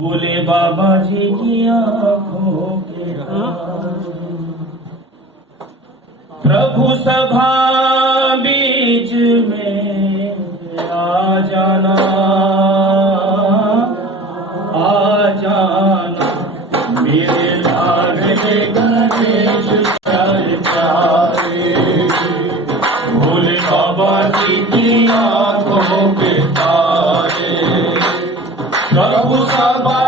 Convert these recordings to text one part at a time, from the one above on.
भोले बाबा जी की आंखों के तारे, प्रभु सभा बीच में आ जाना, आ जाना मेरे लाडले गणेश प्यारे प्यारे। भोले बाबा जी की आंखों के तारे, प्रभु सभा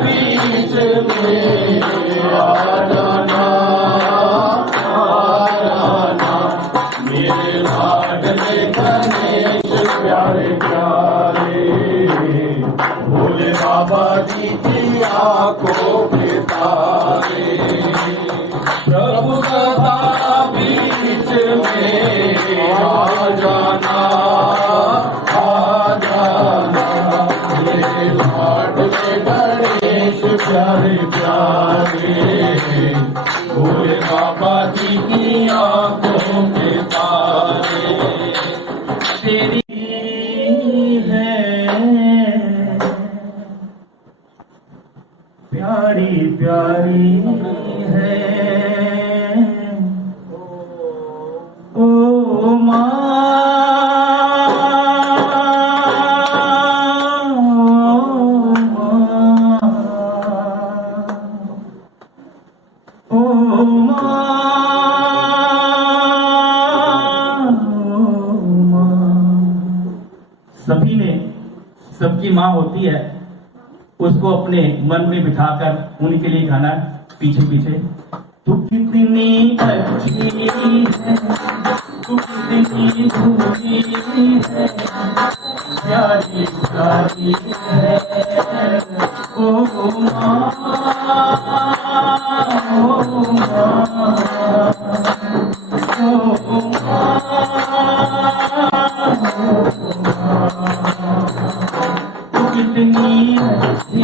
बीच में आ जाना, आ जाना मेरे लाडले गणेश प्यारे प्यारे। भोले बाबा जी की आंखों के तारे, प्रभु सभा बीच में आ जाना, आ जाना मेरे लाडले गणेश प्यारे प्यारे। भोले बाबा जी की आंखों के तारे, तेरी है प्यारी प्यारी है ओ माँ, सभी ने सबकी माँ होती है, उसको अपने मन में बिठाकर उनके लिए गाना पीछे पीछे। तू कितनी अच्छी है, तू कितनी भूली है, प्यारी प्यारी है ओ माँ, ओ माँ, ओ माँ। तू कितनी अच्छी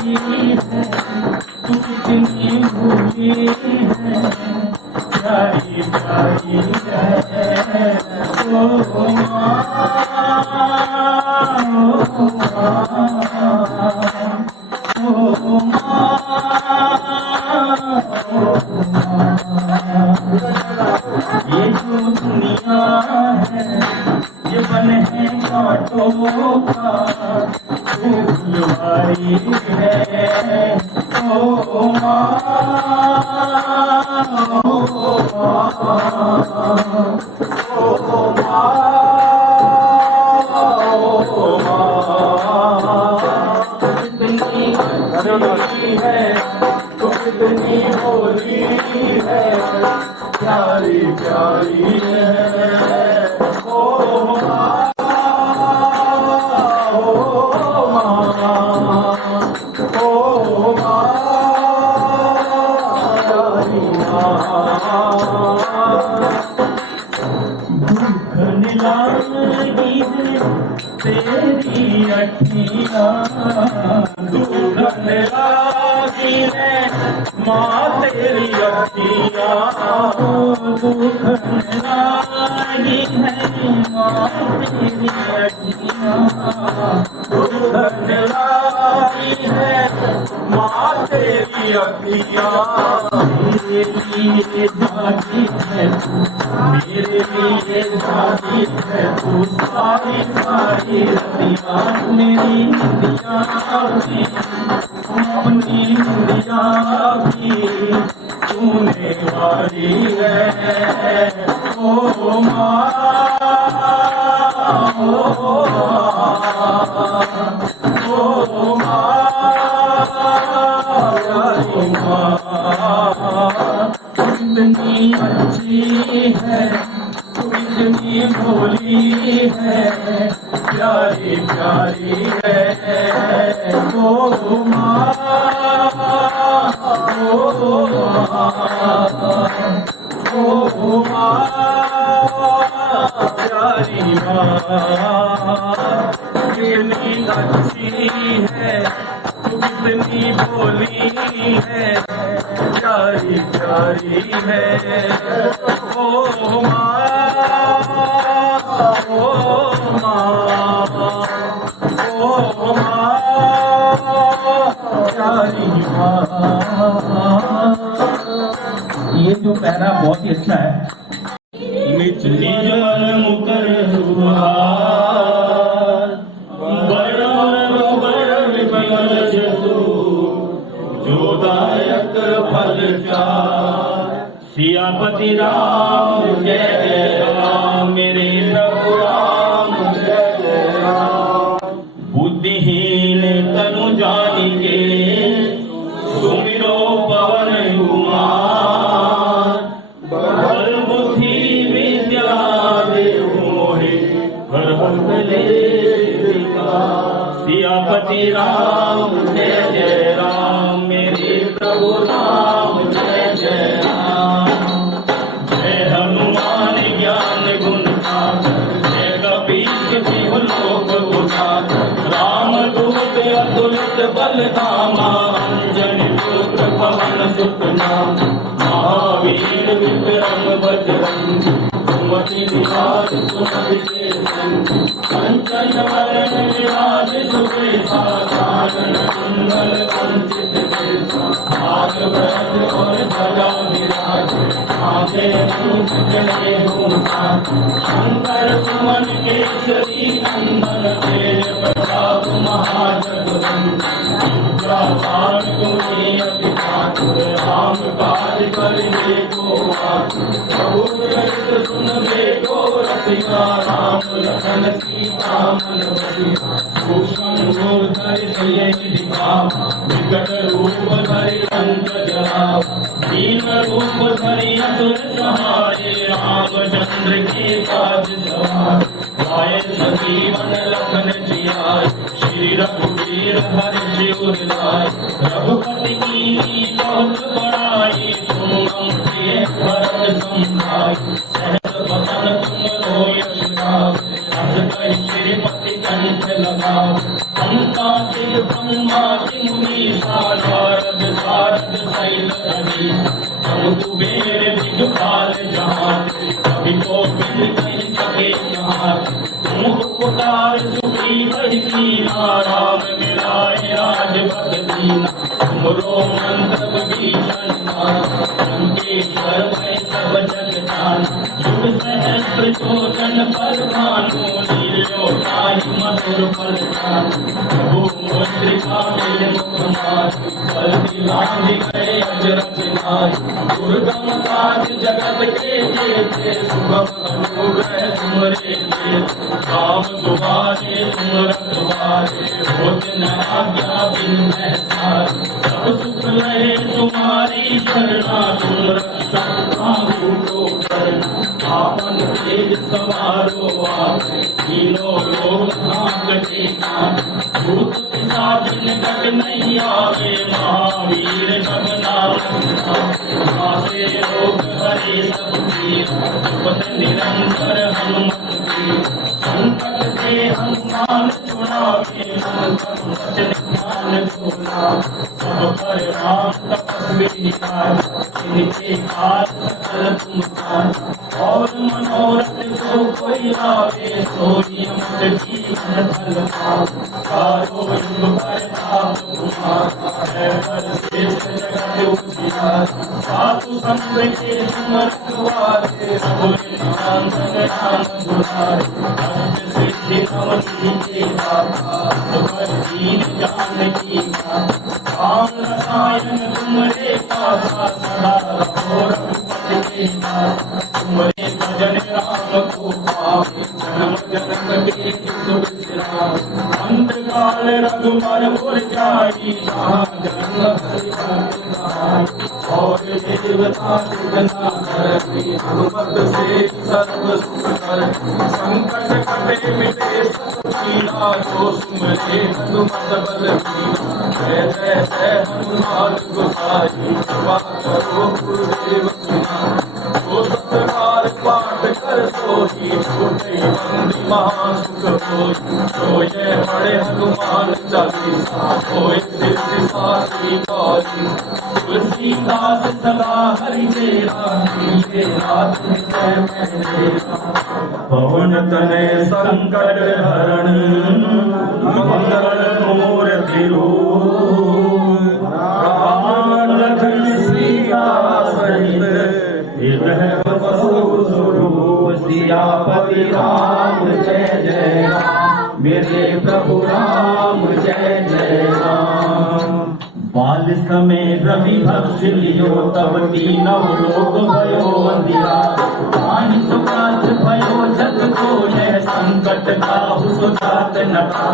है, तू कितनी भूली है, प्यारी प्यारी है ओ माँ, ओ माँ, ओ माँ। ये जो दुनिया है ये बन है कांटों का, फूलवारी है ओ माँ, ओ माँ, ओ माँ। कितनी अच्छी है, तो कितनी भोली है, प्यारी प्यारी है ओ माँ, ओ माँ, ओ माँ, प्यारी माँ। भूखन लागी है तेरी अखियाँ, भूखन लागी है माँ तेरी अखियाँ, भूखन लागी है माँ तेरी अखियाँ, भूखन लागी है माँ तेरी अखियाँ। मेरे लिए जागी है तू, मेरे लिए जागी है तू, सारी सारी रतियाँ मेरी निंदिया की, अपनी निंदिया की तूने वारी है ओ माँ, ओ माँ, प्यारी माँ। कितनी अच्छी है, कितनी भोली है, प्यारी प्यारी है ओ माँ, ओ माँ, प्यारी माँ। कितनी अच्छी है, कितनी भोली है, प्यारी प्यारी है ओ माँ, ओ माँ, ओ माँ। बहुत ही अच्छा है। निज मन मुकर सुहार, बरन विमल जसु, जोदायक फल चार। सियापति राम जय जय राम, मेरे प्रभु राम जय जय राम। बुद्धिहीन तनु जानिके, सुमिरो पवन कुमार। बल बुद्धि विद्या देहु मोहि, हर हर क्लेश विकार। सियापति राम जय जय राम, मेरे प्रभु राम जय जय राम। जय हनुमान ज्ञान गुण सागर, जय कपीस तिहु लोक उजागर। राम दूत अतुलित बल धामा, अंजनी पुत्र पवन सुत नाम। महावीर विक्रम बजरंगी, सुमति विराज सुमति के संग। कंचन वरण विराज सुबेसा, कानन कुंडल कुंचित केसा। हाथ वज्र और ध्वजा विराज, आगे मूँछ जने भूषण। शंकर सुमन केसरी नंदन, तेज प्रताप महाजगवंदन। विद्यावान गुणी अति चातुर, राम काज करिबे को आतुर। प्रभु चरित सुनबे को रसिका, राम लखन सीता मन बसिया। भूषण रूप धरि सियहि दिखावा, विकट रूप धरि लंक जरावा। दीन रूप धरि असुर सहारे, रामचंद्र के काज सवारे। लाए संजीवन लखन जियाए, श्री रघुवीर हरि शिवर लाए। रघुपति कीन्ही बहुत बड़ाई, तुम मम प्रिय भरत सम भाई। सहस वदन तुम यश गावें, हस कहि श्रीपति कंठ लगावें। संताति ब्रह्मादि मुनीसा, नारद सारद सहित अनीसा। प्रभु कुबेर दिगपाल जहान, कवि कोविद कहि सके कहान। तुम उपकार सुखी कहि कीना, राम मिलाए राजपद दीना। तुमरो मंत्र विभीषण माना, लंकेश्वर भय सब जग जाना। युग सहस्त्र योजन पर भानु, लील्यो ताहि मधुर फल जानु। प्रभु मुद्रिका मेल मुख माहि, बल दिलांग गए अजरथ नाहि। दुर्गम काज जगत के जेते, सुगम अनुग्रह तुमरे जेते। राम दुआरे तुम रखवारे, होत न आज्ञा बिन महतारे। सब सुख लहे तुम्हारी शरणा, तुम रक्षक काहू को डरना। आपन तेज सवारो आपे, तीनों लोक हांकते कांपे। भूत पिशाच निकट नहीं आवे, महावीर जब नाम आसे। रोग हरे सब पीरा, जपत निरंतर हनुमत वीरा। संकट से हनुमान छुड़ावे, मन तन वचन ध्यान जो लावे। सब पर राम तपस्वी निकाय, इनके काज सकल तुम साजा। और मनोरथ जो कोई लावे, सोई अमृत जीवन फल पावे। चारों युग परताप तुम्हारा, है पर श्रेष्ठ जगत उजियारा। साधु संत के तुम रखवारे, रघुवीर राम दुलारे। अष्ट सिद्धि नव निधि दाता, सुपर दीन जानकी माता। राम रसायन तुमरे पासा, सदा रहो रघुपति के दासा। तुमरे भजन राम को पावे, जन्म जन्म के दुख बिसरावे। अंत काल रघुबर पुर जाई, जहाँ जन्म हरि भक्त कहाई। और देवता सिकंदर धरती, हनुमत से सर्व सुख करती। संकट कटे मिटे सब पीड़ा, जो सुमरे हनुमत बल वीरा। जय जय जय हनुमान गोसाई, कृपा करो गुरुदेव तुम्हारी। जो सतबार पाठ कर सोई, छूटे बंदी महासुख होई। जो ये पढ़े हनुमान चालीसा, होए सिद्धि साखी गौरी। तुलसीदास सदा हरि तेरा, नीले रात जय मेरा। पवन तनय संकट हरण, मंगल मूर्ति रूप। राम लखन सीता सहित मेरे प्रभु राम जय जय राम। बाल समय रवि भक्ष लियो तब तीनों लोक भयो अंधिया। पानी सुखास भयो जग को यह संकट काहू सुधात न था।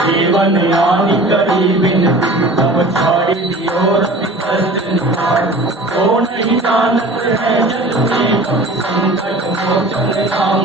जीवन आनी करी बिनती तब छाड़ी दियो रवि कष्ट निवार। तो नहीं जानत है जग में संकट मोचन नाम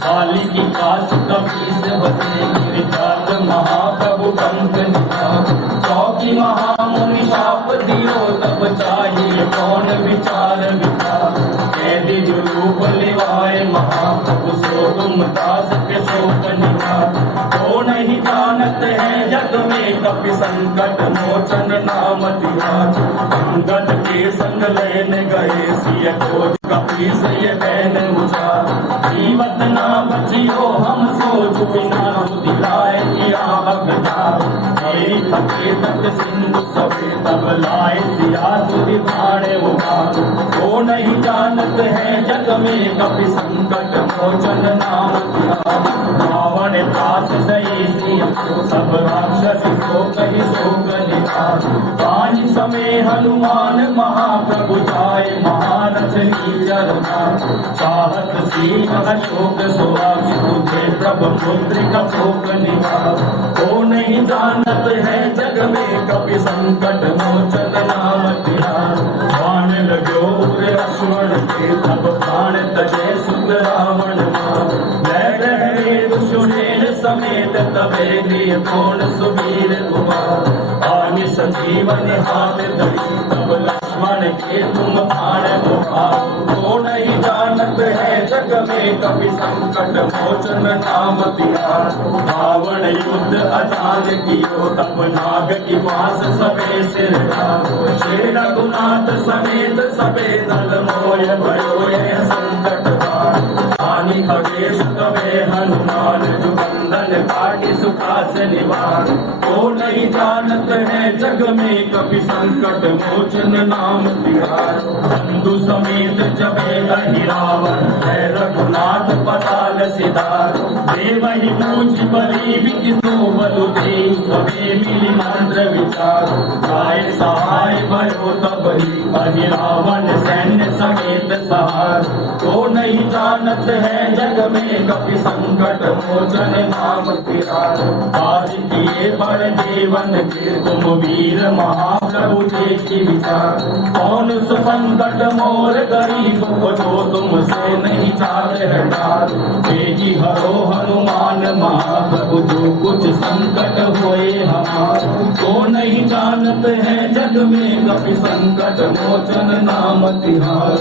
काली की काश कभी से बसे गिरजात महाप्रभु कंक निवार। चौकी महामुनि शाप दियो तब चाहिए कौन विचार विचार। कैदी जो रूप लिवाए महाप्रभु सो तुम दास के शोक निवार। तो नहीं जानत है जग में कपि संकट मोचन नाम तिहार। संगत के संग लेने गए सिय खोज कपि से बैन उचार। जीवत ना बचियो हम सोच बिना दिलाए किया भगतार। मेरी थके तक सिंधु सभे तब लाए सिया सुधि भाणे उबार। वो नहीं जानत है जग में कपि संकट मोचन नाम तिहार। रावण त्रास सही सिया सब राक्षस को कही शोक निवार। पानी समय हनुमान महाप्रभु जाए महारथ नीचर मार। चाहत सीम अशोक सुहाग सुधे प्रभु पुत्र का शोक निवार। वो नहीं जानत है जग में कपि संकट मोचन नाम तिहार। बाण लगो उर लक्ष्मण के तब प्राण तजे सुत रावण मार। बैठ रहे दुष्णेन समेत तबे गृह कौन सुबीर कुमार। आनि संजीवन हाथ धरी तब लक्ष्मण के तुम प्राण उठाओ। तो नहीं जानत है जग में कपि संकट मोचन नाम तिहार। रावण युद्ध अजान कियो तब नाग की पास सबे सिर डालो। श्री रघुनाथ समेत सबे दल मोय भयो यह संकट काल। आनि खगेश कबे हनुमान जो बंधन काटी सुखास निवार। तो नहीं जानत है जग में कपि संकट मोचन नाम तिहार। बंधु समेत जबे अहि रावण है रघुनाथ पताल सिधार। देवहि पूछ बलि विकिसो बलु देव सबे मिली मंत्र विचार। गाय सहाय भयो तब ही अहि रावण सैन्य समेत सहार। तो नहीं जानत है जग में कपि संकट मोचन नाम तिहार। आज किए बड़ देवन के तुम वीर महाप्रभु देखी विचार। कौन सुसंकट मोर गरीब को जो तुमसे नहीं चाहते है डार। तेजी हरो हनुमान महाप्रभु जो कुछ संकट होए हमार। तो नहीं जानत है जग में कपि संकट मोचन नाम तिहार।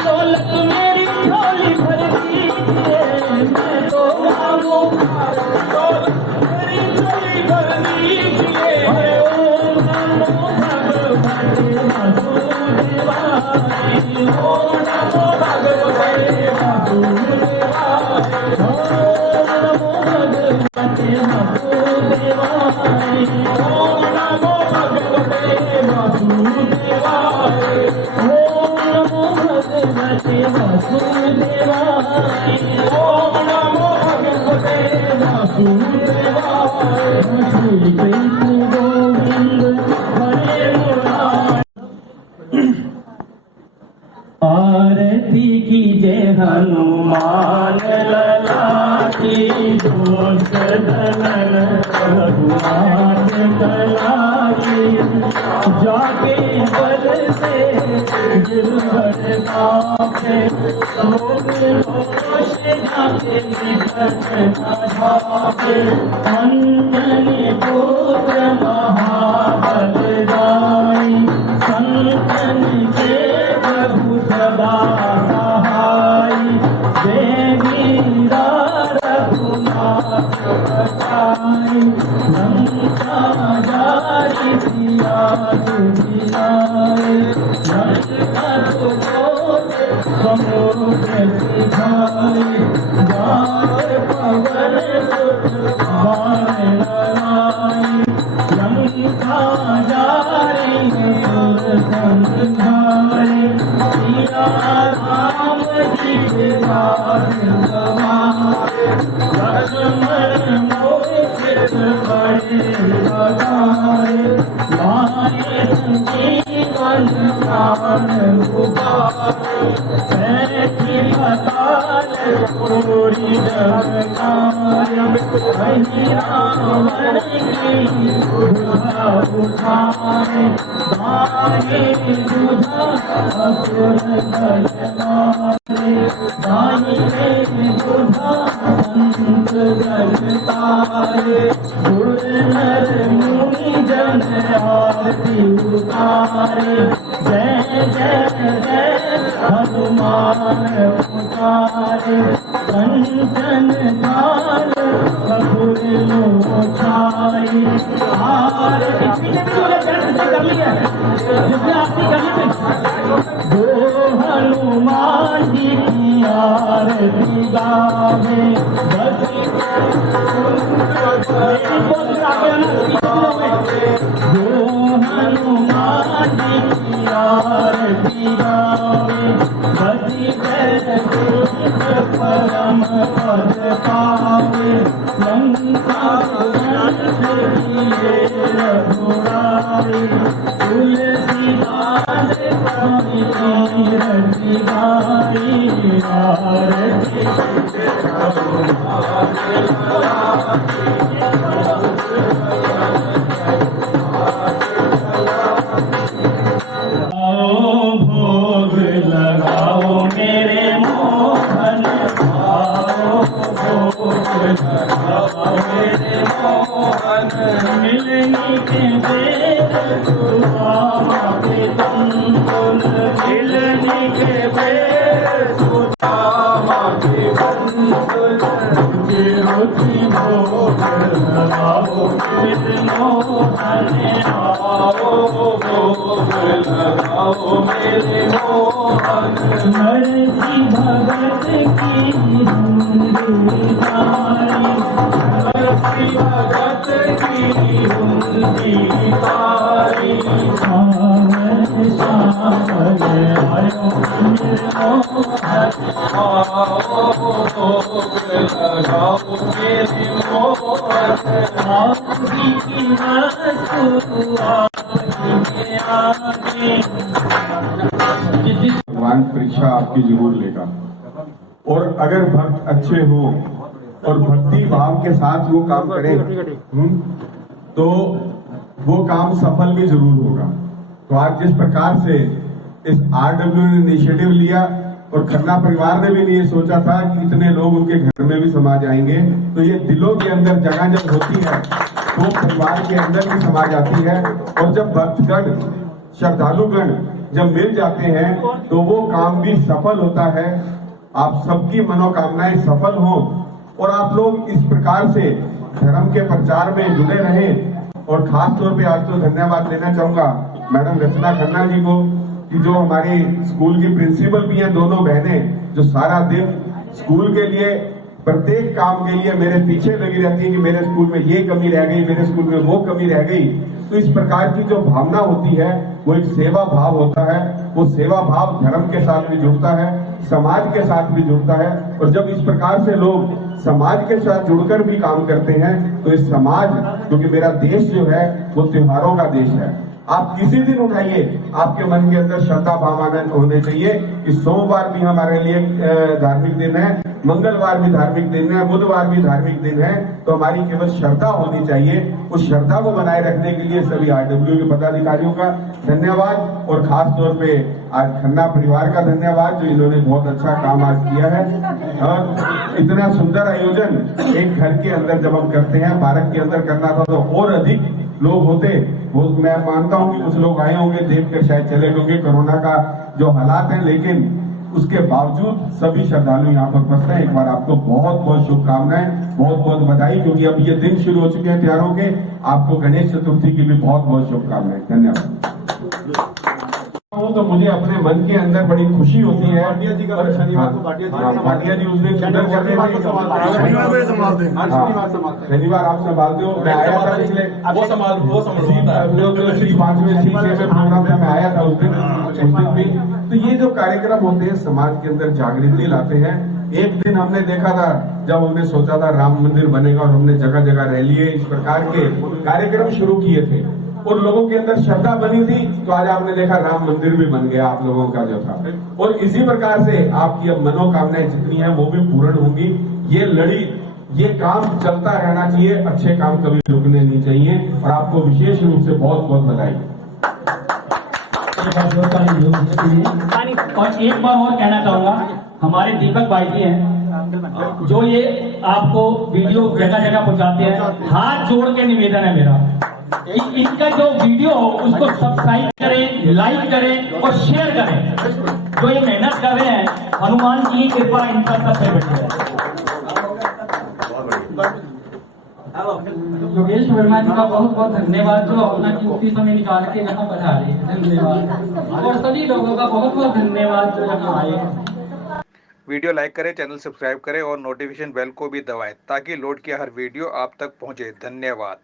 दौलत मेरी झोली भर दीजिए मैं तो मांगू दौलत मेरी झोली भर दीजिए। ओम नमो भगवते वासुदेवाय। ओम नमो भगवते वासुदेवाय। ओम नमो भगवते वासुदेवाय। ओम नमो भगवते वासुदेवाय। ओम नमो भगवते वासुदेवाय। ओम नमो भगवते वासुदेवाय। श्री कृष्ण गोविंद हरे मुरारी। आरती कीजय हनुमान लला की। दोष दलन रघुनाथ कला की। जाके बल से गिरधर कापे लोग रोष जाके निकट न भागे। अंजनी पुत्र महाबल दाई। संतन के प्रभु सदा सहाय। देवीरा रघुनाथ बचाई। लंका जारी सिया सुधियाए। लंका समुद्र सिधाए। गाय पवन सुत बाण लगाई। लंका जारी सुर संधारे। सिया राम जी के बात गवाए। लक्ष्मण प्राण उबारे, ऐसी बताल पूरी जगतारे, वही रावण की बुझा उठाए, दाए बुझा असुर दल मारे, दाए बुझा संत दल तारे, सुर नर मुनि जन आरती उतारे, जय जय जय हनुमान पुकारे, कंचन काल कपूर लोचाए, आरती पीछे भी बोले दर्द से कर लिया जिसने आरती करनी थी, वो हनुमान जी की आरती गावे, बस जो हनुमान जी की आरती गावे, बसी परम पद पावे, लंका रघुराई, तुलसीदास रति गाई, आरती भोग लगाओ मेरे मोहन, आओ भोग लगाओ मेरे मोहन, मिलनी के बेर सुदामा के बंधन, मिलनी के बेर सुदामा के बंधन, रुचि भोग लगाओ मेरे मोहन, आओ भोग लगाओ मेरे मोहन, नरसी भगत की हुंडी तारी, नरसी भगत की हुंडी तारी, सावन सावन आयो मेरे मोहन, आओ भोग लगाओ मेरे मोहन, आपकी की वस्तु भगवान परीक्षा आपकी जरूर लेगा। और अगर भक्त अच्छे हो और भक्ति भाव के साथ वो काम करें तो वो काम सफल भी जरूर होगा। तो आज जिस प्रकार से इस RW ने इनिशिएटिव लिया और खन्ना परिवार ने भी नहीं सोचा था कि इतने लोग उनके घर में भी समा जाएंगे, तो ये दिलों के अंदर जगह जब होती है तो परिवार के अंदर भी समा जाती है। और जब भक्तगण श्रद्धालुगण जब मिल जाते हैं तो वो काम भी सफल होता है। आप सबकी मनोकामनाएं सफल हों और आप लोग इस प्रकार से धर्म के प्रचार में जुड़े रहें। और खास तौर पे आज तो धन्यवाद देना चाहूंगा मैडम रचना खन्ना जी को, कि जो हमारी स्कूल की प्रिंसिपल भी हैं, दोनों बहनें जो सारा दिन स्कूल के लिए प्रत्येक काम के लिए मेरे पीछे लगी रहती है कि मेरे स्कूल में ये कमी रह गई, मेरे स्कूल में वो कमी रह गई। तो इस प्रकार की जो भावना होती है वो एक सेवा भाव होता है। वो सेवा भाव धर्म के साथ भी जुड़ता है, समाज के साथ भी जुड़ता है। और जब इस प्रकार से लोग समाज के साथ जुड़कर भी काम करते हैं तो इस समाज, क्योंकि मेरा देश जो है वो त्योहारों का देश है। आप किसी दिन उठाइए, आपके मन के अंदर श्रद्धा भाव होने चाहिए कि सोमवार भी हमारे लिए धार्मिक दिन है, मंगलवार भी धार्मिक दिन है, बुधवार भी धार्मिक दिन है। तो हमारी केवल श्रद्धा होनी चाहिए। उस श्रद्धा को बनाए रखने के लिए सभी RW के पदाधिकारियों का धन्यवाद और खास तौर पे आज खन्ना परिवार का धन्यवाद, जो इन्होंने बहुत अच्छा काम आज किया है। और इतना सुंदर आयोजन एक घर के अंदर जब हम करते हैं, पार्क के अंदर करना था तो और अधिक लोग होते। वो मैं मानता हूं कि कुछ लोग आए होंगे, देख कर शायद चले होंगे कोरोना का जो हालात है, लेकिन उसके बावजूद सभी श्रद्धालु यहाँ पर उपस्थित हैं। एक बार आपको बहुत बहुत शुभकामनाएं, बहुत बहुत बधाई, क्योंकि अब ये दिन शुरू हो चुके हैं त्योहारों के। आपको गणेश चतुर्थी की भी बहुत बहुत शुभकामनाएं। धन्यवाद। तो मुझे अपने मन के अंदर बड़ी खुशी होती है। भाटिया जी का शनिवार को भाटिया जी उस दिन सुंदर करने शनिवार आप संभालते हो। मैं आया था पिछले श्री 5वें प्रोग्राम था, मैं आया था उस दिन भी। तो ये जो कार्यक्रम होते हैं समाज के अंदर जागृति लाते हैं। एक दिन हमने देखा था जब हमने सोचा था राम मंदिर बनेगा और हमने जगह जगह रैली इस प्रकार के कार्यक्रम शुरू किए थे। और लोगों के अंदर श्रद्धा बनी थी, तो आज आपने देखा राम मंदिर भी बन गया आप लोगों का जो था। और इसी प्रकार से आपकी अब मनोकामनाएं जितनी हैं वो भी पूर्ण होंगी। ये लड़ी, ये काम चलता रहना चाहिए, अच्छे काम कभी रुकने नहीं चाहिए। और आपको विशेष रूप से बहुत बहुत बधाई। और एक बार और कहना चाहूंगा, हमारे दीपक भाई जी हैं जो ये आपको वीडियो जगह जगह पहुंचाते हैं, हाथ जोड़ के निवेदन है मेरा कि इनका जो वीडियो हो उसको सब्सक्राइब करें, लाइक करें और शेयर करें। जो ये मेहनत कर रहे हैं, हनुमान जी की कृपा इन पर सब पे बैठी है। योगेश वर्मा जी का बहुत बहुत धन्यवाद जो अपना कीमती समय निकाल के यहाँ पढ़ा रहे हैं। धन्यवाद। और सभी लोगों का बहुत बहुत धन्यवाद जो यहाँ आए हैं। वीडियो लाइक करें, चैनल सब्सक्राइब करें और नोटिफिकेशन बेल को भी दबाएं ताकि लोड किया हर वीडियो आप तक पहुंचे। धन्यवाद।